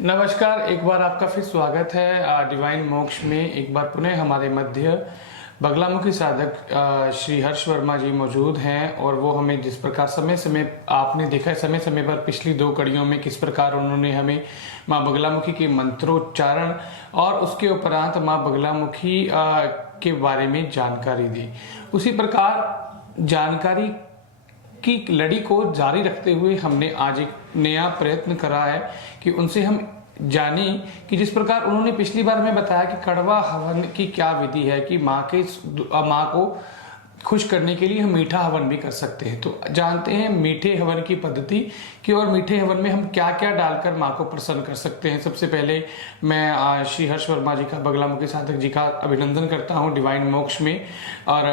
नमस्कार, एक बार आपका फिर स्वागत है डिवाइन मोक्ष में। एक बार पुनः हमारे मध्य बगलामुखी साधक श्री हर्ष वर्मा जी मौजूद हैं और वो हमें जिस प्रकार समय समय आपने देखा है समय समय पर पिछली 2 कड़ियों में किस प्रकार उन्होंने हमें माँ बगलामुखी के मंत्रोच्चारण और उसके उपरांत माँ बगलामुखी के बारे में जानकारी दी। उसी प्रकार जानकारी की लड़ी को जारी रखते हुए हमने आज एक नया प्रयत्न करा है कि उनसे हम जाने कि जिस प्रकार उन्होंने पिछली बार में बताया कि कड़वा हवन की क्या विधि है कि माँ को खुश करने के लिए हम मीठा हवन भी कर सकते हैं। तो जानते हैं मीठे हवन की पद्धति कि और मीठे हवन में हम क्या क्या डालकर माँ को प्रसन्न कर सकते हैं। सबसे पहले मैं श्री हर्ष वर्मा जी का, बगलामुखी साधक जी का अभिनंदन करता हूँ डिवाइन मोक्ष में। और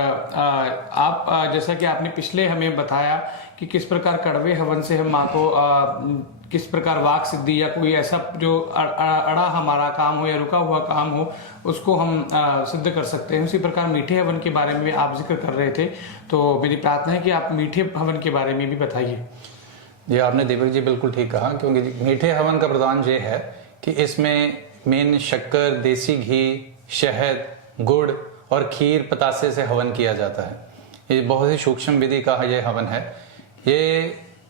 आप जैसा कि आपने पिछले हमें बताया कि किस प्रकार कड़वे हवन से हम माँ को किस प्रकार वाक सिद्धि या कोई ऐसा जो अड़ा हमारा काम हो या रुका हुआ काम हो उसको हम सिद्ध कर सकते हैं। उसी प्रकार मीठे हवन के बारे में आप जिक्र कर रहे थे, तो मेरी प्रार्थना है कि आप मीठे हवन के बारे में भी बताइए। जी, आपने दीपक जी बिल्कुल ठीक कहा, क्योंकि मीठे हवन का प्रधान ये है कि इसमें मेन शक्कर, देसी घी, शहद, गुड़ और खीर पतासे से हवन किया जाता है। ये बहुत ही सूक्ष्म विधि का ये हवन है।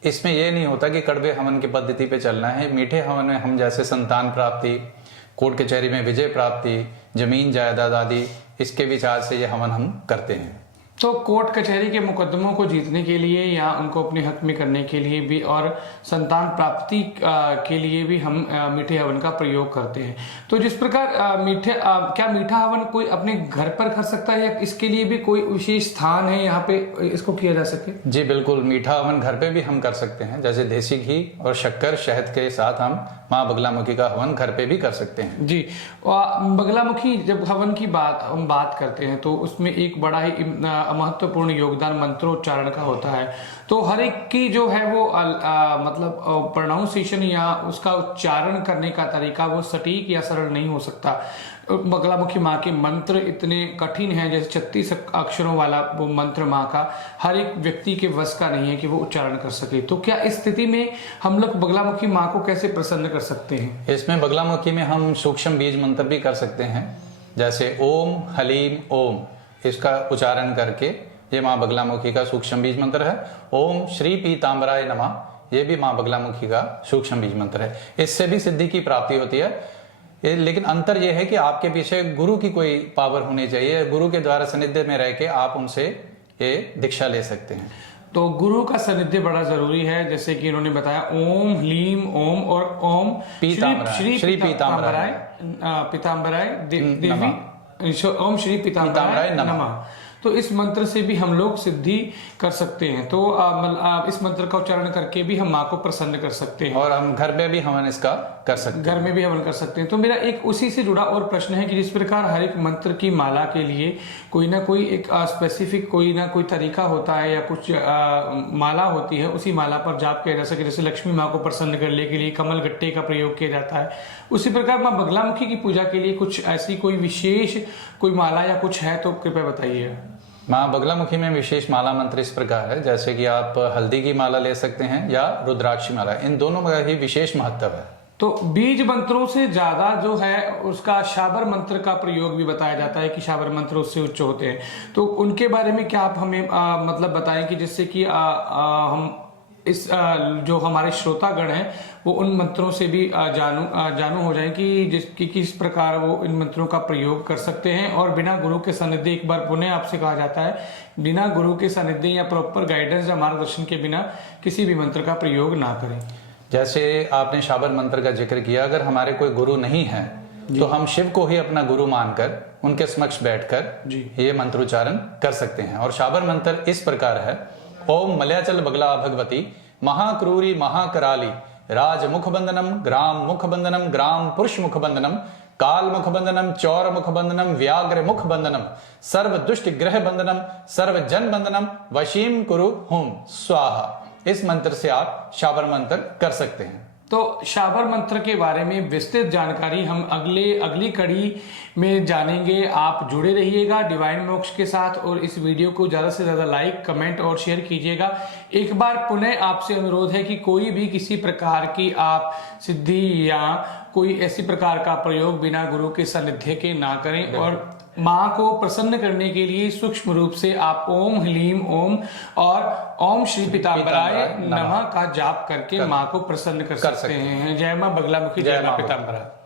इसमें ये नहीं होता कि कड़वे हवन की पद्धति पे चलना है। मीठे हवन में हम जैसे संतान प्राप्ति, कोर्ट कचहरी में विजय प्राप्ति, जमीन जायदाद आदि इसके विचार से ये हवन हम करते हैं। तो कोर्ट कचहरी के मुकदमों को जीतने के लिए या उनको अपने हक में करने के लिए भी और संतान प्राप्ति के लिए भी हम मीठे हवन का प्रयोग करते हैं। तो जिस प्रकार क्या मीठा हवन कोई अपने घर पर कर सकता है या इसके लिए भी कोई विशेष स्थान है यहाँ पे इसको किया जा सके? जी बिल्कुल, मीठा हवन घर पे भी हम कर सकते हैं। जैसे देसी घी और शक्कर, शहद के साथ हम माँ बगलामुखी का हवन घर पे भी कर सकते हैं। जी, बगलामुखी जब हवन की हम बात करते हैं तो उसमें एक बड़ा ही महत्वपूर्ण योगदान मंत्रोच्चारण का होता है। तो हर एक की जो है वो मतलब प्रोनाउंसिएशन या उसका उच्चारण करने का तरीका वो सटीक या सरल नहीं हो सकता। बगलामुखी माँ के मंत्र इतने कठिन हैं, जैसे 36 अक्षरों वाला वो मंत्र माँ का हर एक व्यक्ति के वश का नहीं है कि वो उच्चारण कर सके। तो क्या इस स्थिति में हम लोग बगलामुखी माँ को कैसे प्रसन्न कर सकते हैं? इसमें बगलामुखी में हम सूक्ष्म बीज मंत्र भी कर सकते हैं, जैसे ओम हलीम ओम, इसका उच्चारण करके ये माँ बगलामुखी का सूक्ष्म बीज मंत्र है। ओम श्री पीतांबराय नमः, ये भी माँ बगलामुखी का सूक्ष्म बीज मंत्र है। इससे भी सिद्धि की प्राप्ति होती है। लेकिन अंतर यह है कि आपके पीछे गुरु की कोई पावर होनी चाहिए। गुरु के द्वारा सानिध्य में रह के आप उनसे ये दीक्षा ले सकते हैं। तो गुरु का सानिध्य बड़ा जरूरी है, जैसे कि इन्होंने बताया ओम ह्लीम ओम और ओम श्री पीतांबराय देवी, ओम श्री पीतांबराय नमः। तो इस मंत्र से भी हम लोग सिद्धि कर सकते हैं। तो इस मंत्र का उच्चारण करके भी हम माँ को प्रसन्न कर सकते हैं और हम घर में भी हवन इसका कर सकते हैं। घर में भी हवन कर सकते हैं। तो मेरा एक उसी से जुड़ा और प्रश्न है कि जिस प्रकार हर एक मंत्र की माला के लिए कोई ना कोई एक स्पेसिफिक कोई ना कोई तरीका होता है या कुछ माला होती है, उसी माला पर जाप किया जा सके। जैसे लक्ष्मी माँ को प्रसन्न करने के लिए कमल गट्टे का प्रयोग किया जाता है, उसी प्रकार माँ बगलामुखी की पूजा के लिए कुछ ऐसी कोई विशेष कोई माला या कुछ है तो कृपया बताइए। माँ बगलामुखी में विशेष माला मंत्र इस प्रकार है, जैसे कि आप हल्दी की माला ले सकते हैं या रुद्राक्षी माला, इन दोनों का ही विशेष महत्व है। तो बीज मंत्रों से ज्यादा जो है उसका शाबर मंत्र का प्रयोग भी बताया जाता है कि शाबर मंत्र उससे उच्च होते हैं। तो उनके बारे में क्या आप हमें मतलब बताएं कि जिससे कि हम इस जो हमारे श्रोतागण हैं वो उन मंत्रों से भी जानू हो जाए कि किस प्रकार वो इन मंत्रों का प्रयोग कर सकते हैं और बिना गुरु के सानिध्य, एक बार पुनः आपसे कहा जाता है, बिना गुरु के सानिध्य या प्रॉपर गाइडेंस या मार्गदर्शन के बिना किसी भी मंत्र का प्रयोग ना करें। जैसे आपने शाबर मंत्र का जिक्र किया, अगर हमारे कोई गुरु नहीं है तो हम शिव को ही अपना गुरु मानकर उनके समक्ष बैठकर ये मंत्रोच्चारण कर सकते हैं। और शाबर मंत्र इस प्रकार है, ओम मलयाचल बगला भगवती महाक्रूरी महाकराली राज मुख बंदनम ग्राम मुख बंदनम ग्राम पुरुष मुख बंदनम काल मुख बंदनम चौर मुख बंदनम व्याघ्र मुख बंदनम सर्व दुष्ट ग्रह बंदनम सर्व जन बंदनम वशीम कुरु हुम स्वाहा। इस मंत्र से आप शाबर मंत्र कर सकते हैं। तो शाबर मंत्र के बारे में विस्तृत जानकारी हम अगली कड़ी में जानेंगे। आप जुड़े रहिएगा डिवाइन मोक्ष के साथ और इस वीडियो को ज़्यादा से ज़्यादा लाइक, कमेंट और शेयर कीजिएगा। एक बार पुनः आपसे अनुरोध है कि कोई भी किसी प्रकार की आप सिद्धि या कोई ऐसी प्रकार का प्रयोग बिना गुरु के सानिध्य के ना करें। और माँ को प्रसन्न करने के लिए सूक्ष्म रूप से आप ओम ह्लीम ओम और ओम श्री पीताम्बराय नमः का जाप करके माँ को प्रसन्न कर सकते हैं। जय माँ बगलामुखी, जय माँ पीताम्बरा।